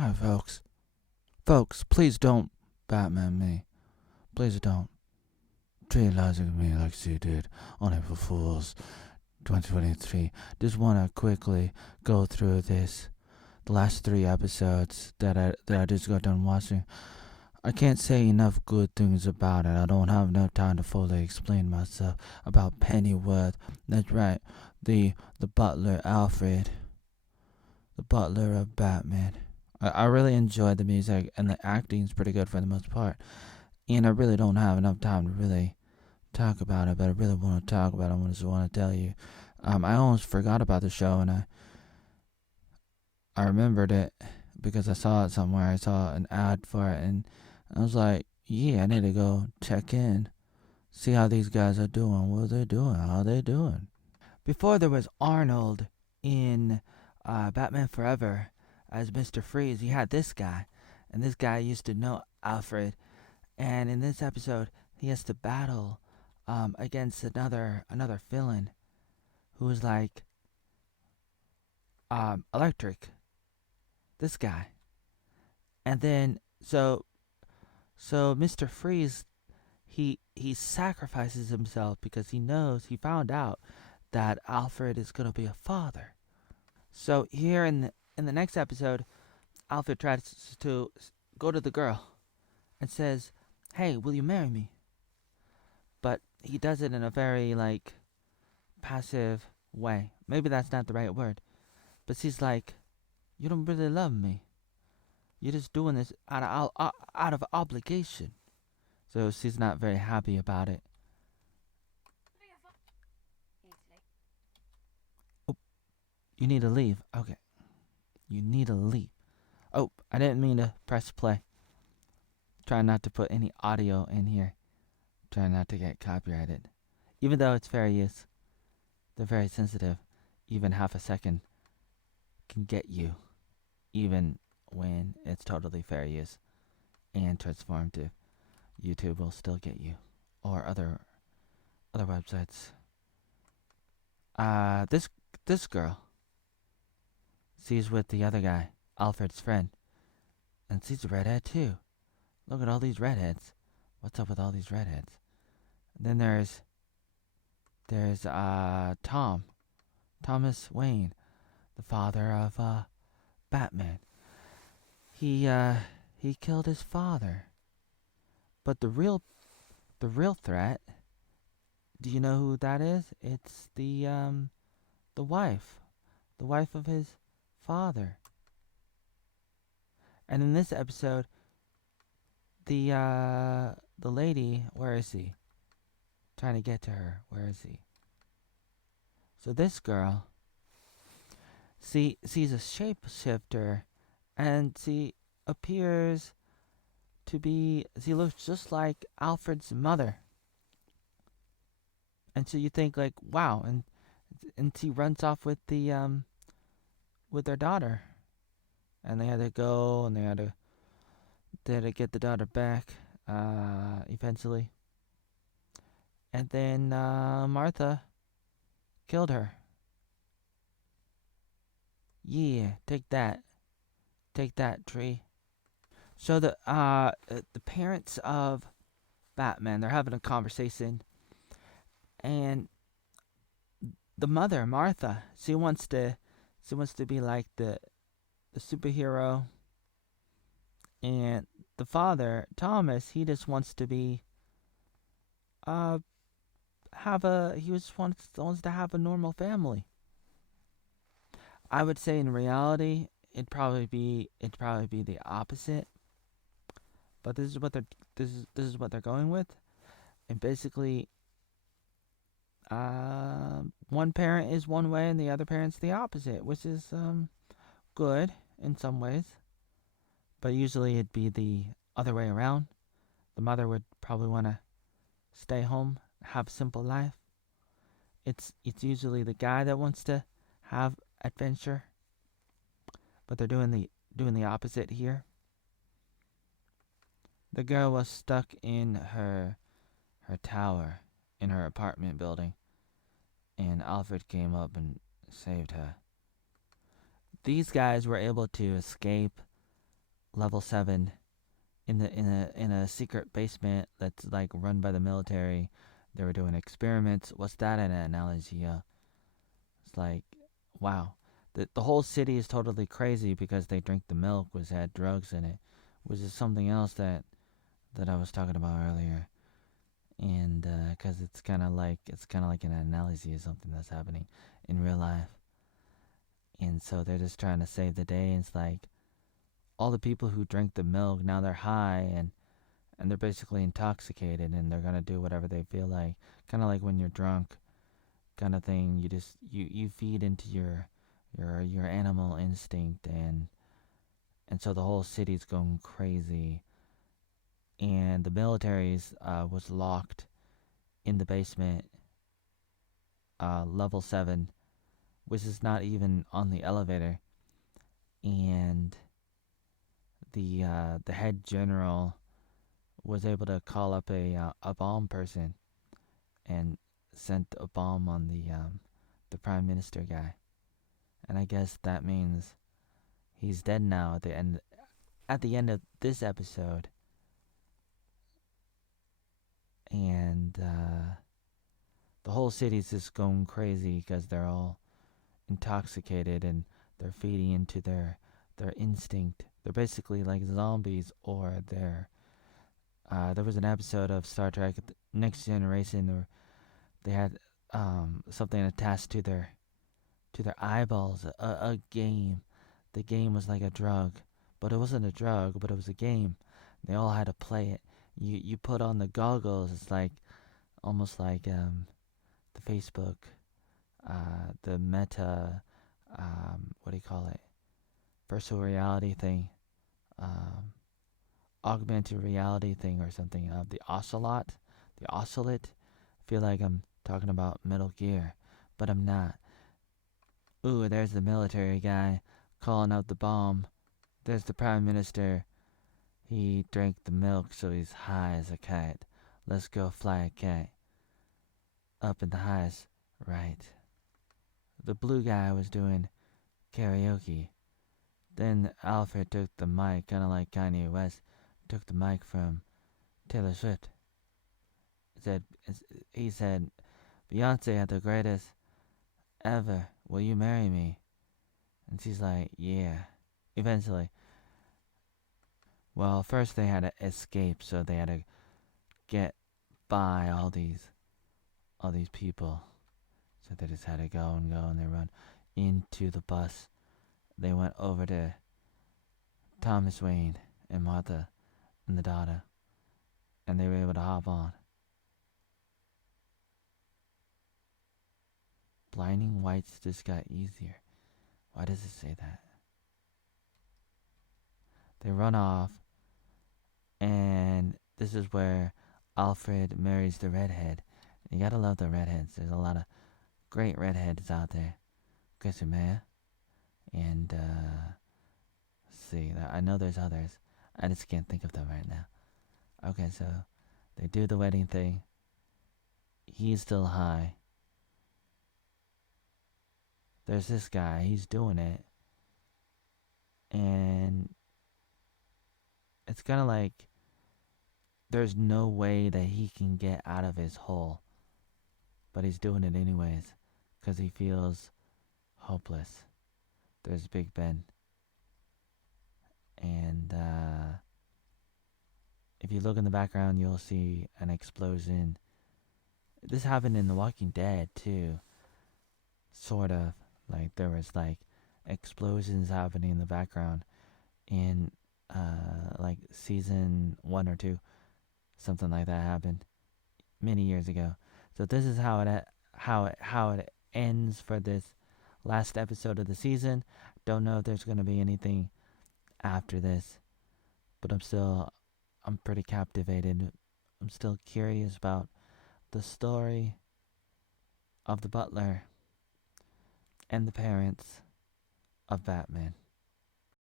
Hi, folks. Folks, please don't Batman me. Please don't. Trivializing me like she did on April Fool's 2023. Just want to quickly go through this. The last 3 episodes that I just got done watching. I can't say enough good things about it. I don't have enough time to fully explain myself about Pennyworth. That's right. The butler Alfred. The butler of Batman. I really enjoyed the music, and the acting is pretty good for the most part. And I really don't have enough time to really talk about it, but I really want to talk about it. I just want to tell you. I almost forgot about the show, and I remembered it because I saw it somewhere. I saw an ad for it, and I was like, yeah, I need to go check in, see how these guys are doing, what they're doing, how they're doing. Before there was Arnold in Batman Forever as Mr. Freeze, he had this guy, and this guy used to know Alfred, and in this episode, he has to battle against another villain who is like electric. This guy, and then so Mr. Freeze he sacrifices himself because he found out that Alfred is gonna be a father. So here in the next episode, Alfred tries to go to the girl and says, "Hey, will you marry me?" But he does it in a very like passive way. Maybe that's not the right word, but she's like, "You don't really love me. You're just doing this out of obligation." So she's not very happy about it. Oh, you need to leave. Okay, you need to leave. Oh, I didn't mean to press play. Try not to put any audio in here. Try not to get copyrighted. Even though it's fair use, they're very sensitive. Even half a second can get you, even when it's totally fair use. And transformative, YouTube will still get you, or other websites. This girl, she's with the other guy, Alfred's friend, and she's a redhead too. Look at all these redheads. What's up with all these redheads? And then there's Thomas Wayne, the father of Batman. He killed his father. But the real threat, do you know who that is? It's the wife. The wife of his father. And in this episode, the lady, where is he? Trying to get to her. Where is he? So this girl, she's a shapeshifter, and she appears to be. She looks just like Alfred's mother, and so you think like, wow, and she runs off with their daughter, and they had to go, and they had to get the daughter back, eventually, and then Martha killed her. Yeah, take that tree. So the parents of Batman, they're having a conversation, and the mother Martha, she wants to be like the superhero, and the father Thomas, he just wants to be uh have a he just wants to have a normal family. I would say in reality it'd probably be the opposite, but this is what they're going with, and basically one parent is one way and the other parent's the opposite, which is good in some ways, but usually it'd be the other way around. The mother would probably want to stay home, have a simple life. It's usually the guy that wants to have adventure, but they're doing the opposite here. The girl was stuck in her tower in her apartment building, and Alfred came up and saved her. These guys were able to escape level 7 in a secret basement that's like run by the military. They were doing experiments. What's that an analogy of? It's like, wow. The whole city is totally crazy because they drink the milk which had drugs in it, which is something else that I was talking about earlier. And because it's kind of like an analogy of something that's happening in real life. And so they're just trying to save the day. And it's like all the people who drink the milk now they're high and they're basically intoxicated and they're gonna do whatever they feel like. Kind of like when you're drunk, kind of thing. You feed into your animal instinct and so the whole city's going crazy. And the military's was locked in the basement, level 7, which is not even on the elevator. And the head general was able to call up a bomb person and sent a bomb on the prime minister guy. And I guess that means he's dead now at the end of this episode. And the whole city's just going crazy because they're all intoxicated and they're feeding into their instinct. They're basically like zombies, or there was an episode of Star Trek Next Generation where they had something attached to their eyeballs, a game. The game was like a drug, but it wasn't a drug, but it was a game. They all had to play it. You put on the goggles. It's like almost like the Facebook, the Meta, what do you call it? Virtual reality thing, um, augmented reality thing or something. The Ocelot. I feel like I'm talking about Metal Gear, but I'm not. Ooh, there's the military guy calling out the bomb. There's the prime minister. He drank the milk, so he's high as a kite. Let's go fly a kite. Up in the highest. Right. The blue guy was doing karaoke. Then Alfred took the mic, kind of like Kanye West took the mic from Taylor Swift. Said, he said, Beyonce had the greatest ever. Will you marry me? And she's like, yeah. Eventually. Well, first they had to escape, so they had to get by all these people. So they just had to go, and they run into the bus. They went over to Thomas Wayne and Martha and the daughter, and they were able to hop on. Blinding Whites just got easier. Why does it say that? They run off, and this is where Alfred marries the redhead. You gotta love the redheads. There's a lot of great redheads out there. Chrissie, and let's see. I know there's others. I just can't think of them right now. Okay, so they do the wedding thing. He's still high. There's this guy. He's doing it, and it's kind of like there's no way that he can get out of his hole, but he's doing it anyways because he feels hopeless. There's Big Ben, and if you look in the background, you'll see an explosion. This happened in The Walking Dead too, sort of. Like there was like explosions happening in the background in like season 1 or 2, something like that happened many years ago. So this is how it ends for this last episode of the season. Don't know if there's gonna be anything after this, but I'm pretty captivated. I'm still curious about the story of the butler and the parents of Batman.